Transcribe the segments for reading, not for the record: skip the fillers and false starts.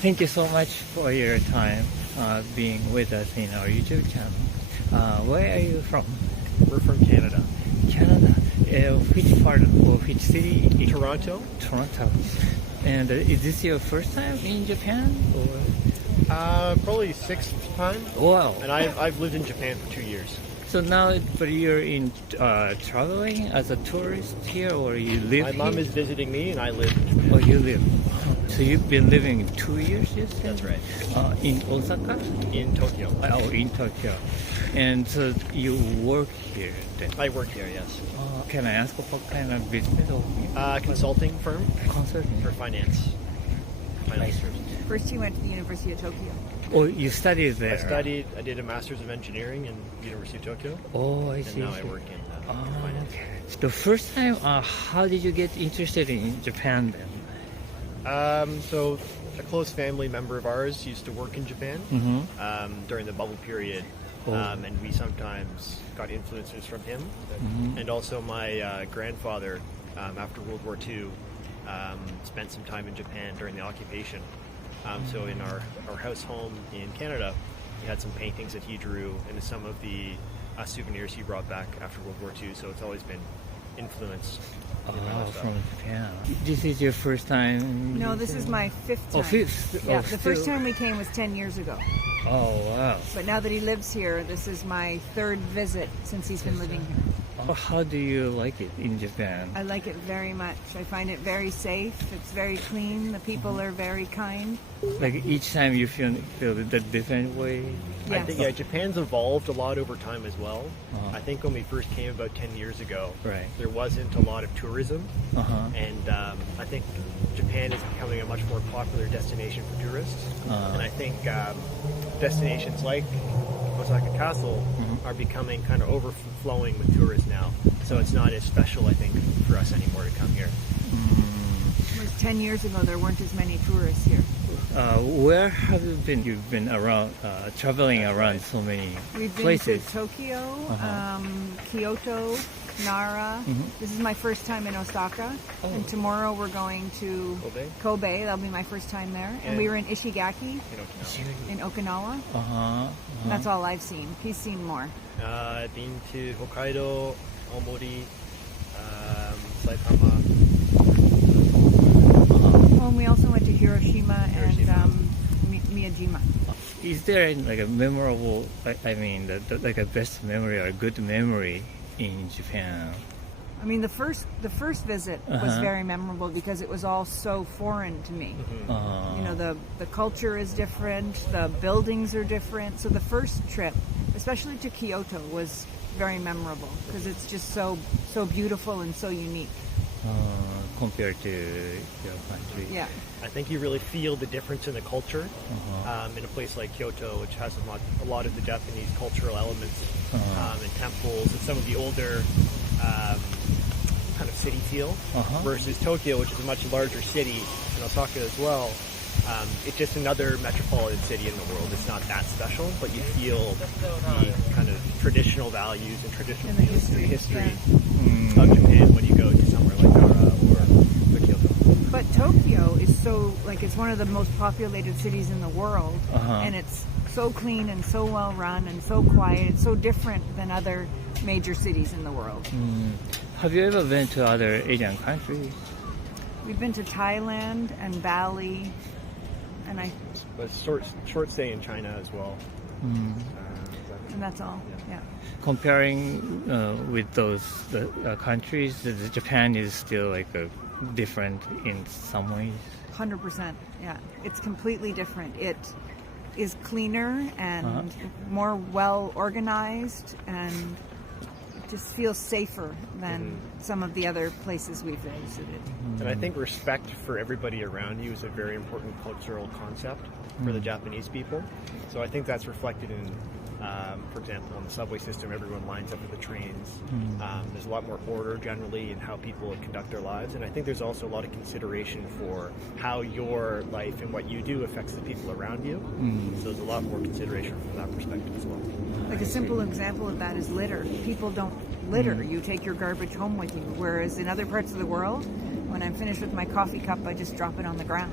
Thank you so much for your time being with us in our YouTube channel. Where are you from? We're from Canada. Canada. Which part or which city? Toronto. Toronto. And is this your first time in Japan? Or? Probably sixth time. Wow. And I've lived in Japan for 2 years. So now, but you're in traveling as a tourist here, or you live My mom here? is visiting me, and I live in Japan. Oh, you live. So you've been living 2 years, you said? That's right. In Osaka? In Tokyo. Oh, in Tokyo. And so you work here then? I work here, yes. Can I ask what kind of business? Or Consulting firm consulting? for finance. Financial services. First, he went to the University of Tokyo. Oh, you studied there? I did a Master's of Engineering in University of Tokyo. Oh, I And see. now I work in finance. Okay. The first time, how did you get interested in Japan then? So a close family member of ours used to work in Japan during the bubble period. Oh. And we sometimes got influences from him. And also my grandfather, after World War II, spent some time in Japan during the occupation. So in our house home in Canada, we had some paintings that he drew and some of the souvenirs he brought back after World War II. So it's always been influenced. From Japan. This is your first time? No, this is my fifth time. Oh, fifth? Yeah, Oh, the first still- time we came was 10 years ago. Oh, wow. But now that he lives here, this is my third visit since he's been living here. How do you like it in Japan? I like it very much. I find it very safe. It's very clean. The people are very kind. Like each time you feel the different way? Yes. I think Japan's evolved a lot over time as well. Uh-huh. I think when we first came about 10 years ago, Right. there wasn't a lot of tourism. Uh-huh. And I think Japan is becoming a much more popular destination for tourists. And I think destinations like Osaka Castle are becoming kind of overflowing with tourists now. So it's not as special, I think, for us anymore to come here. Whereas 10 years ago, there weren't as many tourists here. Where have you been? You've been around, traveling around so many We've been places. to Tokyo, Kyoto, Nara. This is my first time in Osaka. And tomorrow we're going to Kobe. That'll be my first time there. And we were in Ishigaki in Okinawa. And that's all I've seen. He's seen more. I've been to Hokkaido, Aomori, Saitama. And we also went to Hiroshima and Miyajima. Is there like a memorable, like a best memory or a good memory in Japan? I mean, the first visit was very memorable because it was all so foreign to me. You know, the culture is different, the buildings are different. So the first trip, especially to Kyoto, was very memorable because it's just so beautiful and so unique. Compared to your country? Yeah. I think you really feel the difference in the culture in a place like Kyoto, which has a lot of the Japanese cultural elements and temples and some of the older kind of city feel versus Tokyo, which is a much larger city, and Osaka as well. It's just another metropolitan city in the world. It's not that special, but you feel the kind of traditional values and traditional history of Japan when you go to somewhere like Nara or Kyoto. But Tokyo is so, like, it's one of the most populated cities in the world. And it's so clean and so well run and so quiet. It's so different than other major cities in the world. Have you ever been to other Asian countries? We've been to Thailand and Bali, and But short stay in China as well. and that's all. Yeah. Comparing with those countries, Japan is still like different in some ways. 100%. Yeah. It's completely different. It is cleaner and more well organized, and it just feels safer than some of the other places we've visited. And I think respect for everybody around you is a very important cultural concept for the Japanese people. So I think that's reflected in, for example, on the subway system, everyone lines up at the trains. There's a lot more order generally in how people conduct their lives. And I think there's also a lot of consideration for how your life and what you do affects the people around you. So there's a lot more consideration from that perspective as well. Like a simple example of that is litter. People don't litter. You take your garbage home with you. Whereas in other parts of the world, When I'm finished with my coffee cup, I just drop it on the ground.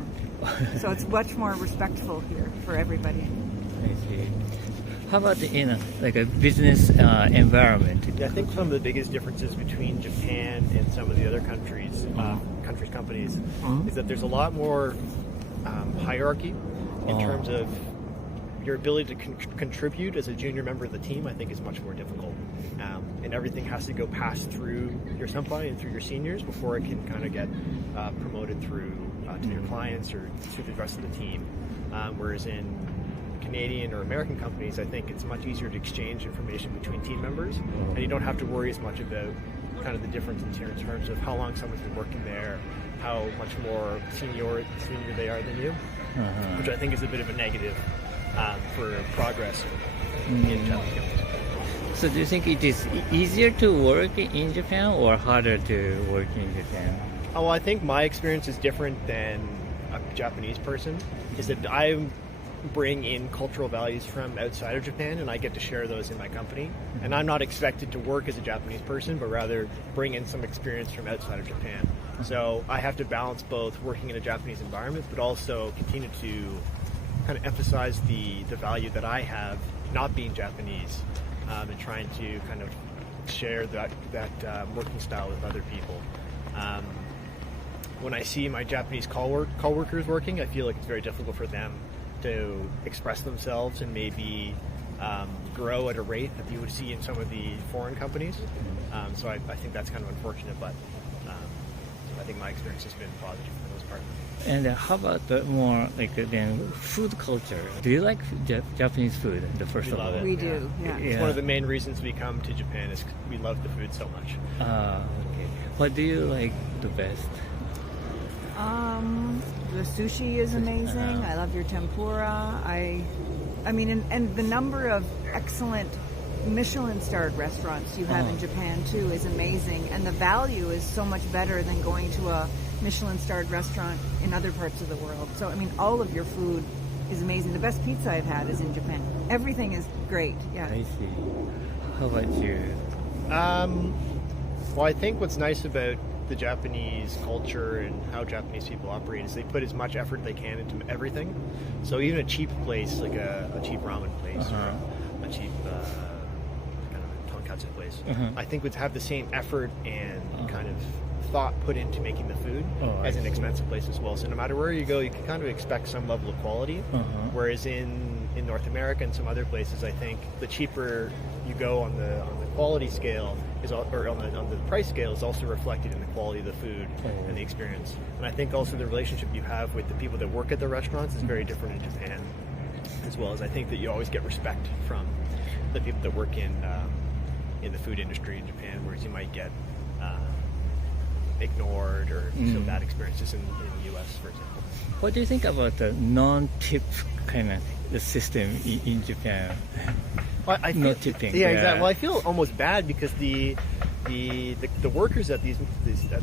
So it's much more respectful here for everybody. I see. How about in a business environment? Yeah, I think some of the biggest differences between Japan and some of the other companies, is that there's a lot more hierarchy in terms of your ability to contribute as a junior member of the team. I think is much more difficult, and everything has to go past through your senpai and through your seniors before it can kind of get promoted through to your clients or to the rest of the team. Whereas in Canadian or American companies, I think it's much easier to exchange information between team members, and you don't have to worry as much about kind of the difference in terms of how long someone's been working there, how much more senior they are than you, which I think is a bit of a negative for progress in Japanese companies. So do you think it is easier to work in Japan or harder to work in Japan? Oh, well, I think my experience is different than a Japanese person, is that I bring in cultural values from outside of Japan and I get to share those in my company. And I'm not expected to work as a Japanese person, but rather bring in some experience from outside of Japan. So I have to balance both working in a Japanese environment, but also continue to kind of emphasize the value that I have not being Japanese, and trying to kind of share that working style with other people. When I see my Japanese coworkers working, I feel like it's very difficult for them to express themselves and maybe grow at a rate that you would see in some of the foreign companies. So I think that's kind of unfortunate, but I think my experience has been positive for the most part. And how about the more then food culture? Do you like Japanese food? We love it. We do, yeah. It's one of the main reasons we come to Japan is we love the food so much. Okay. What do you like the best? The sushi is amazing. I love your tempura. I mean, and the number of excellent Michelin-starred restaurants you have in Japan too is amazing, and the value is so much better than going to a Michelin-starred restaurant in other parts of the world. So I mean, all of your food is amazing. The best pizza I've had is in Japan. Everything is great. Yeah. I see. How about you? Well, I think what's nice about the Japanese culture and how Japanese people operate is they put as much effort they can into everything. So even a cheap place, like a cheap ramen place or a cheap kind of tonkatsu place, I think would have the same effort and kind of thought put into making the food as an expensive place as well. So no matter where you go, you can kind of expect some level of quality. Whereas in North America and some other places, I think the cheaper you go on the quality scale or on the price scale is also reflected in the quality of the food and the experience. And I think also the relationship you have with the people that work at the restaurants is very different in Japan, as well as I think that you always get respect from the people that work in the food industry in Japan, whereas you might get ignored or some bad experiences in the U.S., for example. What do you think about the non-tip kind of the system in Japan? Well, I feel, no tipping. Yeah, exactly. Well, I feel almost bad because the workers at these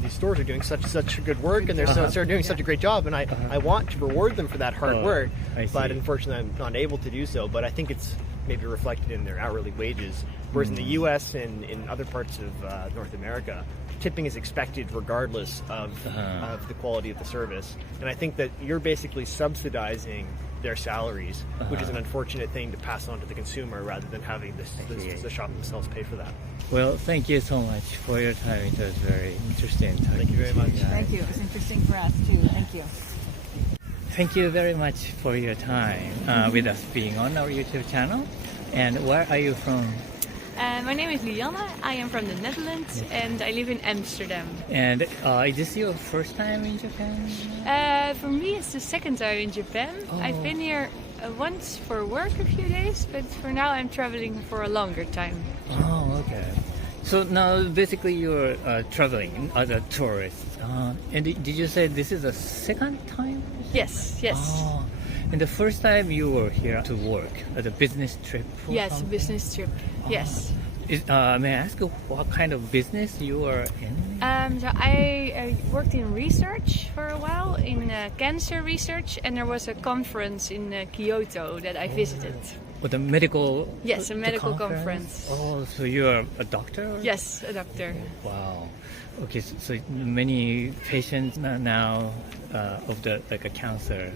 stores are doing such good work, and they're doing such a great job, and I want to reward them for that hard work, but unfortunately I'm not able to do so. But I think it's maybe reflected in their hourly wages, whereas in the U.S. and in other parts of North America, tipping is expected regardless of the quality of the service, and I think that you're basically subsidizing their salaries, which is an unfortunate thing to pass on to the consumer rather than having the shop themselves pay for that. Well, thank you so much for your time. It was very interesting. Thank you very much. Thank you. It was interesting for us too. Thank you. Thank you very much for your time with us being on our YouTube channel. And where are you from? My name is Lianne. I am from the Netherlands and I live in Amsterdam. And is this your first time in Japan? For me, it's the second time in Japan. I've been here once for work a few days, but for now I'm traveling for a longer time. Oh, okay. So now basically you're traveling as a tourist. And did you say this is the second time? Yes, yes. Oh. And the first time you were here to work as a business trip? Yes, a business trip. Yes. May I ask what kind of business you were in? So I worked in research for a while, in cancer research, and there was a conference in Kyoto that I visited. With a medical? Yes, a medical conference. Oh, so you're a doctor? Yes, a doctor. Wow. Okay, so many patients now of the like a cancer.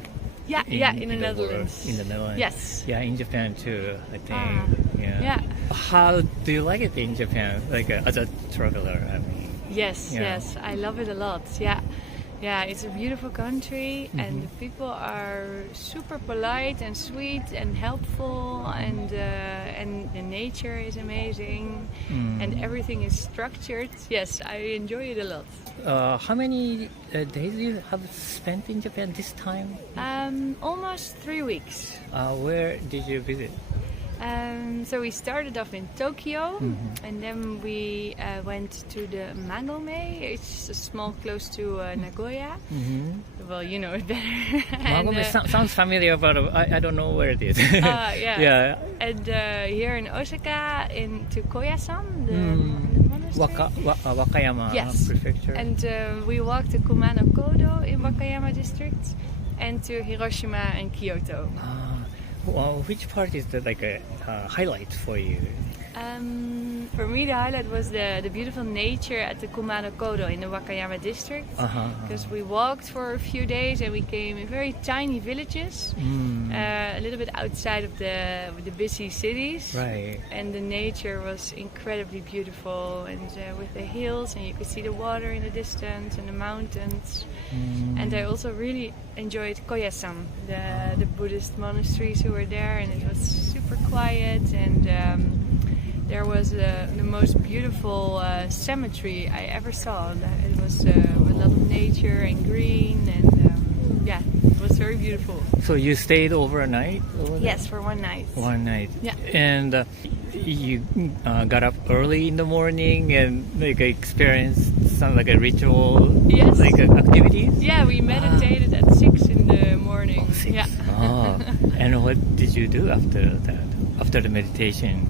Yeah, in the world, Netherlands. in the Netherlands. Yes. Yeah, in Japan too, I think. Yeah. How do you like it in Japan? Like as a traveler, I mean. Yes, Yeah. yes, I love it a lot. Yeah, it's a beautiful country, and the people are super polite and sweet and helpful, and the nature is amazing, and everything is structured. Yes, I enjoy it a lot. How many days you have spent in Japan this time? Almost 3 weeks. Where did you visit? So we started off in Tokyo, and then we went to the Magome. It's a small close to Nagoya. Well, you know it better. Magome sounds familiar, but I don't know where it is. Yeah. Yeah. And here in Osaka, to Koyasan, the monastery. Wakayama prefecture. And we walked to Kumano Kodo in Wakayama district, and to Hiroshima and Kyoto. Well, which part is the like a highlight for you? For me, the highlight was the beautiful nature at the Kumano Kodo in the Wakayama district. Because we walked for a few days and we came in very tiny villages, a little bit outside of the busy cities. Right. And the nature was incredibly beautiful, and with the hills, and you could see the water in the distance and the mountains. And I also really enjoyed Koyasan, the Buddhist monasteries who were there, and it was super quiet, and there was the most beautiful cemetery I ever saw. It was a lot of nature and green, and it was very beautiful. So you stayed overnight? Yes, for 1 night. 1 night. Yeah. And you got up early in the morning and like experienced some like a ritual, Yes. like activities. Yeah, we meditated at 6 in the morning. Oh, 6. Yeah. And what did you do after that? After the meditation?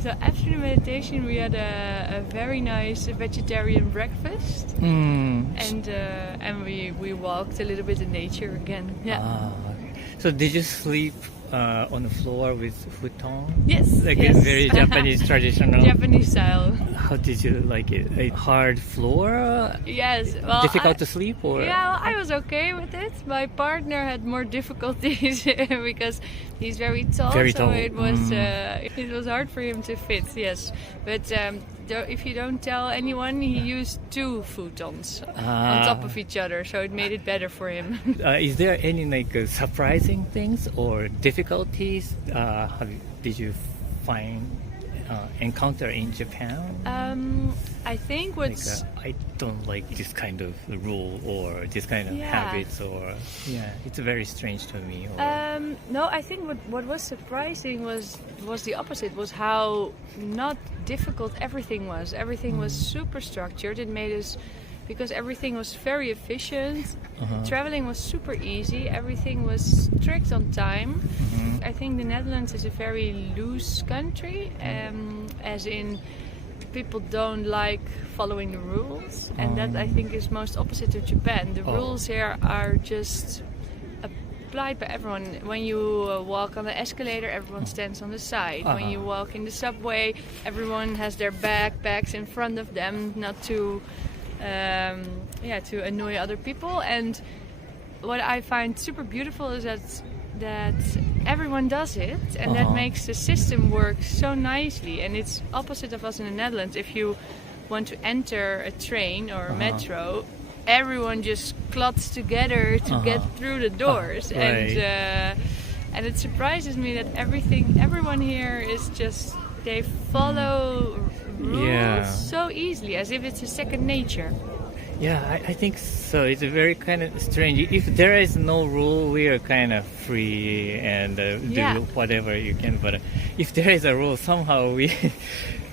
So after the meditation, we had a very nice vegetarian breakfast, and we walked a little bit in nature again. Yeah. Okay. So did you sleep on the floor with futon? Yes. Like yes. a very Japanese traditional. Japanese style. How did you like it? A hard floor? Yes. Well, Difficult to sleep, or? Yeah, well, I was okay with it. My partner had more difficulties because he's very tall. Very so tall. it was hard for him to fit. Yes, but if you don't tell anyone, he used 2 futons on top of each other, so it made it better for him. Is there any like surprising things or difficulties did you encounter in Japan? I think what's I don't like this kind of rule or this kind of habits, or it's very strange to me. No, I think what was surprising was the opposite. Was how not difficult everything was. Everything was super structured. It made us, because everything was very efficient. Traveling was super easy. Everything was strict on time. I think the Netherlands is a very loose country, as in people don't like following the rules, and that I think is most opposite of Japan. The rules here are just applied by everyone. When you walk on the escalator, everyone stands on the side. When you walk in the subway, everyone has their backpacks in front of them, not to annoy other people. And what I find super beautiful is that everyone does it, and that makes the system work so nicely. And it's opposite of us in the Netherlands. If you want to enter a train or a metro, everyone just clots together to get through the doors. Right. And it surprises me that everyone here is just, they follow rules so easily, as if it's a second nature. Yeah, I think so. It's very kind of strange. If there is no rule, we are kind of free and do whatever you can. But if there is a rule, somehow we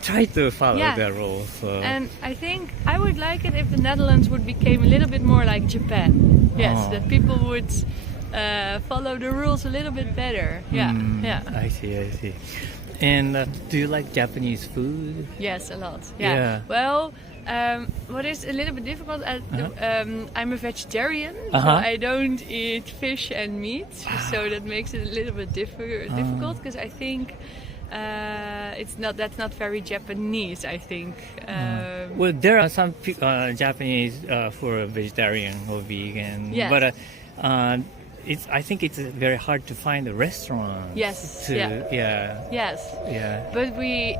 try to follow the rules. So. And I think I would like it if the Netherlands would become a little bit more like Japan. Yes, that people would follow the rules a little bit better. Yeah. I see. And do you like Japanese food? Yes, a lot. Yeah. Well, what is a little bit difficult, I'm a vegetarian, so I don't eat fish and meat, so that makes it a little bit difficult, because I think that's not very Japanese, I think. Well, there are some Japanese who are vegetarian or vegan, Yes. but I think it's very hard to find a restaurant. Yes, Yeah. Yes. Yeah. But we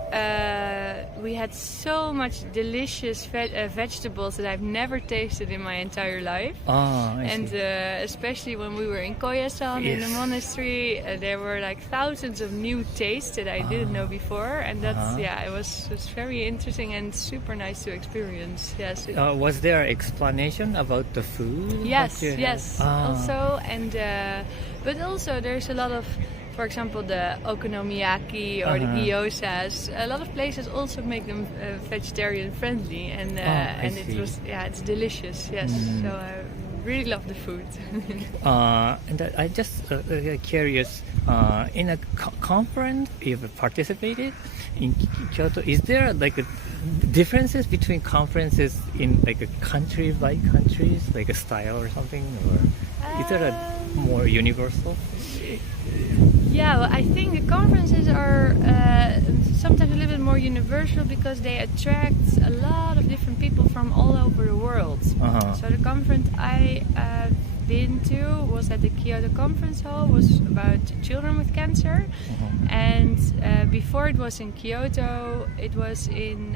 had so much delicious vegetables that I've never tasted in my entire life. Oh, I And see. especially when we were in Koyasan in the Yes. monastery, there were like thousands of new tastes that I didn't know before, and that's it was very interesting and super nice to experience. Yes. Was there explanation about the food? Yes, that you had? yes. Also, and but also there's a lot of, for example, the okonomiyaki or the gyozas. A lot of places also make them vegetarian friendly, and I it see. was it's delicious. Yes, so I really love the food. And I just curious, in a conference you've participated in Kyoto, is there like differences between conferences in like a country by countries, like a style or something, or is there a more universal? Yeah, well, I think the conferences are sometimes a little bit more universal because they attract a lot of different people from all over the world. So the conference I been to was at the Kyoto Conference Hall, was about children with cancer, and before it was in Kyoto, it was in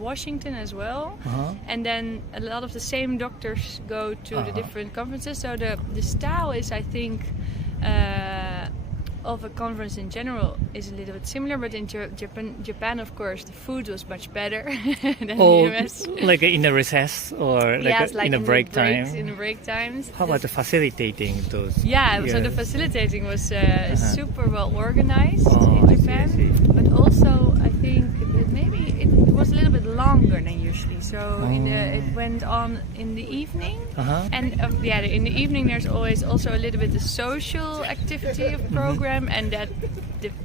Washington as well, and then a lot of the same doctors go to the different conferences. So the style is, I think, of a conference in general is a little bit similar, but in Japan, of course, the food was much better than the US. Like in a recess or like, Yes, like in a break time? In the break times. How about the facilitating those? Yeah, so the Yes. facilitating was super well organized Oh, in I see, Japan, I see. but also I think that maybe it was a little bit longer than usually. So it went on in the evening, and in the evening there's always also a little bit the social activity of program, and that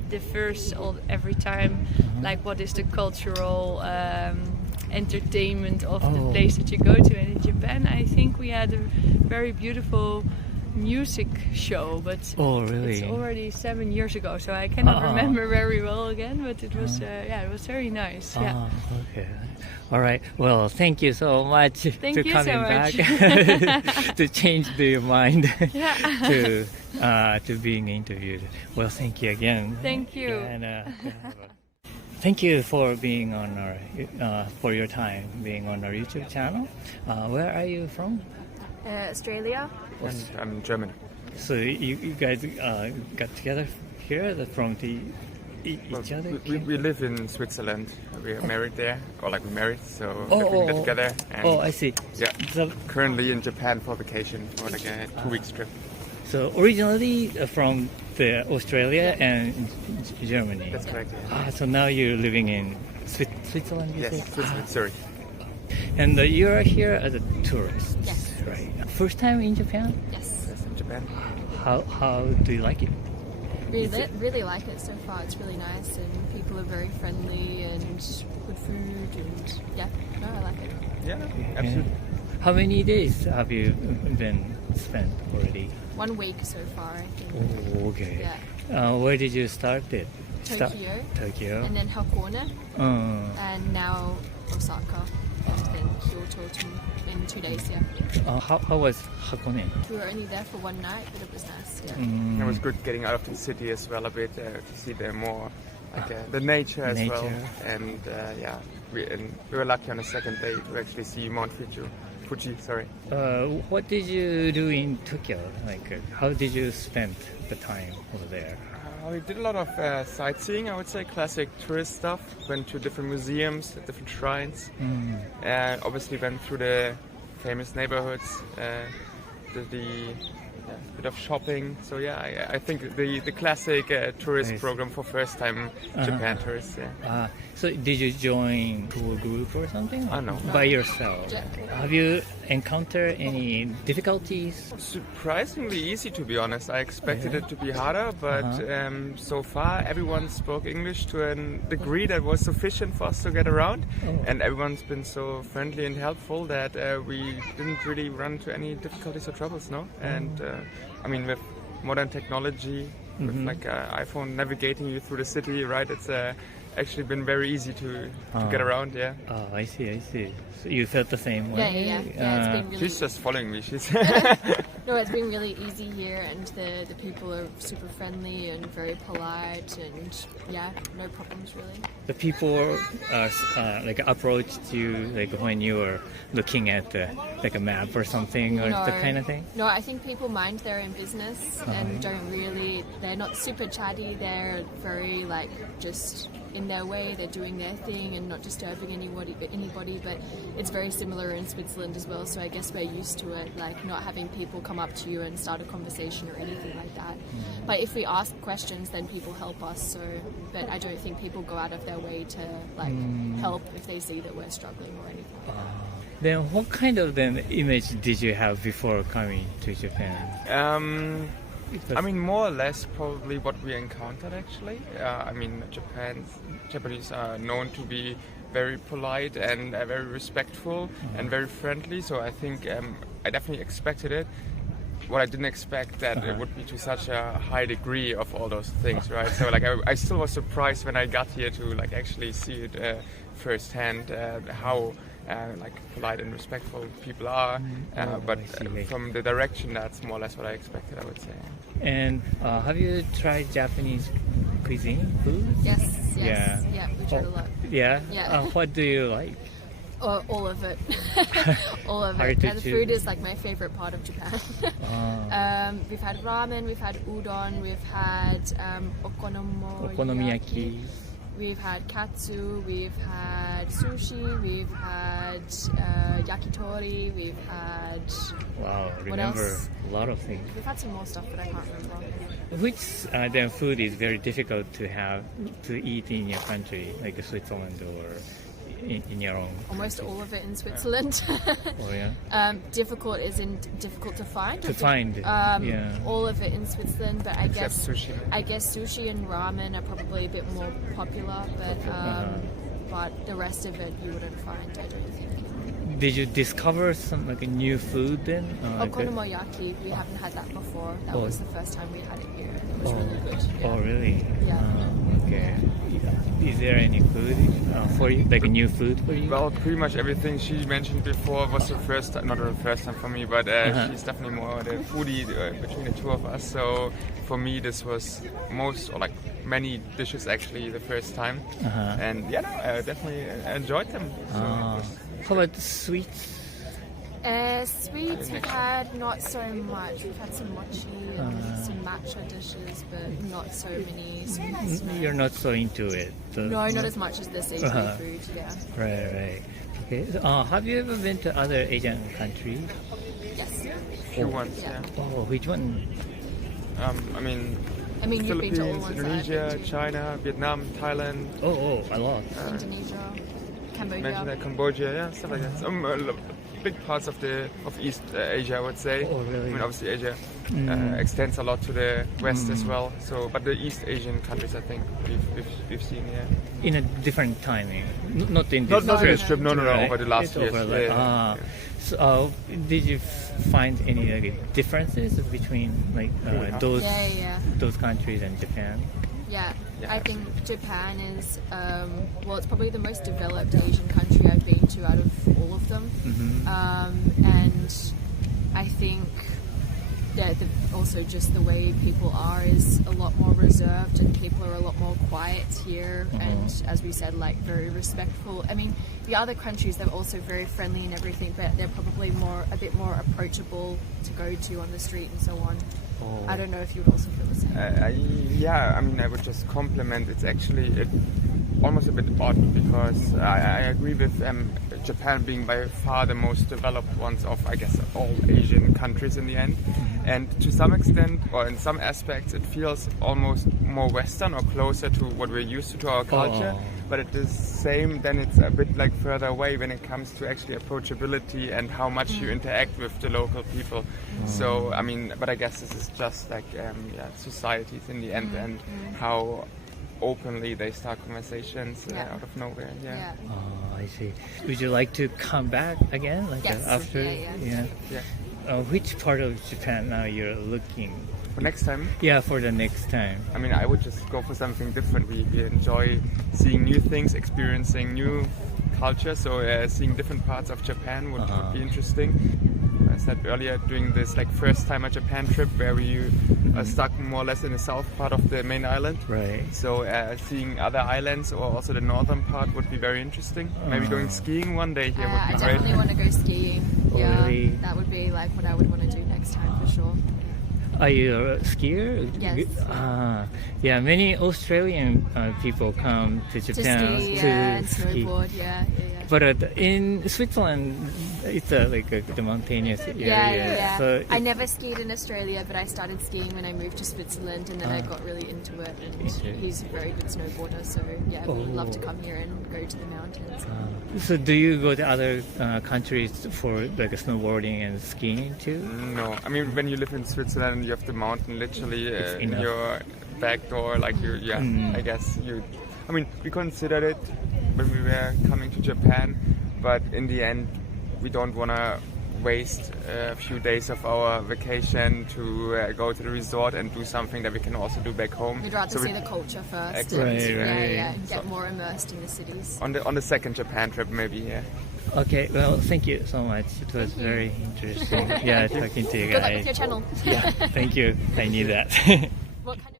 differs every time. Like what is the cultural entertainment of the place that you go to? And in Japan, I think we had a very beautiful music show, but really? it's already 7 years ago, so I cannot remember very well again. But it was it was very nice. Yeah. Okay. All right. Well, thank you so much Thank to you coming so much. back to change your mind Yeah. to being interviewed. Well, thank you again. Thank you. And, thank you for being on our for your time being on our YouTube channel. Where are you from? Australia. And I'm German. So you guys got together here from each other? We live in Switzerland. We are married there, or like we're married, so we get together. And I see. Yeah. So, currently in Japan for vacation, for like a 2 weeks trip. so originally from Australia and Germany. That's correct. Yeah. So now you're living in Switzerland, you Yes, say? Switzerland, Zurich. And you're here as a tourist, Yes. right? First time in Japan? Yes. Yes, in Japan. How do you like it? Really like it so far. It's really nice and people are very friendly and good food and I like it. Yeah, absolutely. How many days have you been spent already? 1 week so far, I think. Oh, okay. Yeah. Where did you start it? Tokyo. And then Hakone. And now Osaka. And then Kyoto in 2 days, How was Hakone? We were only there for 1 night, but it was nice, yeah. It was good getting out of the city as well a bit to see the more like the nature as well. And we were lucky on the second day to actually see Mount Fuji. Sorry. What did you do in Tokyo? Like, how did you spend the time over there? We did a lot of sightseeing, I would say, classic tourist stuff. Went to different museums, different shrines. Obviously went through the famous neighborhoods, did the bit of shopping. So I think the classic tourist program for first time Japan tourists. Yeah. So did you join tour group or something? No. By yourself? Have you encountered any difficulties? Surprisingly easy, to be honest. I expected it to be harder, but so far everyone spoke English to a degree that was sufficient for us to get around, and everyone's been so friendly and helpful that we didn't really run into any difficulties or troubles, no? And I mean, with modern technology, with like an iPhone navigating you through the city, right? It's actually been very easy to get around. Yeah. Oh, I see. So you felt the same way? Yeah, it's been really... She's just following me. She's No, it's been really easy here, and the people are super friendly and very polite, and yeah, no problems really. The people like approached you like when you were looking at like a map or something or the kind of thing? No, I think people mind their own business and they're not super chatty. They're very like just in their way. They're doing their thing and not disturbing anybody. But it's very similar in Switzerland as well. So I guess we're used to it, like not having people come up to you and start a conversation or anything like that. But if we ask questions, then people help us. So, but I don't think people go out of their way to like help if they see that we're struggling or anything. Then what kind of image did you have before coming to Japan? I mean, more or less probably what we encountered actually. I mean, Japanese are known to be very polite and very respectful and very friendly. So I think I definitely expected it. What I didn't expect that it would be to such a high degree of all those things, right? So like I still was surprised when I got here to like actually see it firsthand, how like polite and respectful people are. But from the direction, that's more or less what I expected, I would say. And have you tried Japanese cuisine, food? Yes. Yeah, we tried a lot. Yeah? Yeah. What do you like? All of it. All of Hard it. to And the choose. food is like my favorite part of Japan. We've had ramen, we've had udon, we've had Okonomiyaki. We've had katsu, we've had sushi, we've had yakitori, we've had... Wow, What remember else? a lot of things. We've had some more stuff, but I can't remember. Which then food is very difficult to eat in your country, like Switzerland or in your own? Almost all of it in Switzerland. Oh yeah. Difficult isn't difficult to find. To find. Yeah. All of it in Switzerland, but I Except guess sushi. I guess sushi and ramen are probably a bit more popular, but the rest of it you wouldn't find, I don't think. Did you discover some like a new food then? Okonomiyaki, we haven't had that before. That was the first time we had it here. It was really good. Yeah. Oh really? Yeah. Okay. Is there any food for you, like a new food for you? Well, pretty much everything she mentioned before was the first time, not the first time for me, but she's definitely more the foodie between the two of us. So for me, this was like many dishes actually the first time. And yeah, I definitely enjoyed them. So How about the sweets? Sweets we've had not so much. We've had some mochi and some matcha dishes, but not so many sweets. No. You're not so into it. No, not as much as the savory food. Yeah. Right. Okay. So, have you ever been to other Asian countries? Yes. few ones, Yeah. Oh, which one? I mean, I mean, you've been to all Philippines, ones Indonesia, that I've been to. China, Vietnam, Thailand. Oh, a lot. Indonesia, Mentioned Cambodia. that Cambodia, yeah, stuff like that. Some big parts of East Asia, I would say. Oh, really? I mean, obviously Asia extends a lot to the west as well. So, but the East Asian countries, I think we've seen, yeah. In a different timing, not in this Not trip. this trip, no, right? over the last It's years. over, like, Yeah. So, did you find any differences between those those countries and Japan? Yeah, Yeah. I think Japan is, it's probably the most developed Asian country I've been to out of all of them. And I think that also just the way people are is a lot more reserved, and people are a lot more quiet here, and as we said, like very respectful. I mean, the other countries, they're also very friendly and everything, but they're probably a bit more approachable to go to on the street and so on. I don't know if you would also feel the same. I mean, I would just compliment. It's actually almost a bit odd because I agree with Japan being by far the most developed ones of, I guess, all Asian countries in the end. And to some extent, or in some aspects, it feels almost more Western or closer to what we're used to our culture. But at the same, then it's a bit like further away when it comes to actually approachability and how much you interact with the local people. So, I mean, but I guess this is just like societies in the end and how openly they start conversations out of nowhere. Yeah. Oh, I see. Would you like to come back again, Yes. after? Yeah. which part of Japan now you're looking? For next time, Yeah, for the next time. I mean, I would just go for something different. We enjoy seeing new things, experiencing new culture. So seeing different parts of Japan would be interesting. I said earlier, doing this like first time a Japan trip where we are stuck more or less in the south part of the main island. Right. So seeing other islands or also the northern part would be very interesting. Maybe going skiing one day here would I be definitely great. want to go skiing. Yeah, Really? that would be like what I would want to do next time for sure. Are you a skier? Yes. Yeah, many Australian people come to To Japan ski, to and ski. snowboard, yeah. But in Switzerland, it's the mountainous area. Yeah. So I never skied in Australia, but I started skiing when I moved to Switzerland, and then I got really into it. And he's a very good snowboarder, so yeah, we'd love to come here and go to the mountains. So do you go to other countries for like snowboarding and skiing too? No, I mean when you live in Switzerland, you have the mountain literally in enough. your back door. Like I guess you. I mean, we considered it when we were coming to Japan, but in the end, we don't want to waste a few days of our vacation to go to the resort and do something that we can also do back home. We'd rather see the culture first. Exactly. Right. And get more immersed in the cities. On the second Japan trip, maybe. Yeah. Okay, well, thank you so much. It was very interesting. Yeah, talking to you Good luck guys. with your channel. Yeah, thank you. I need that. What kind of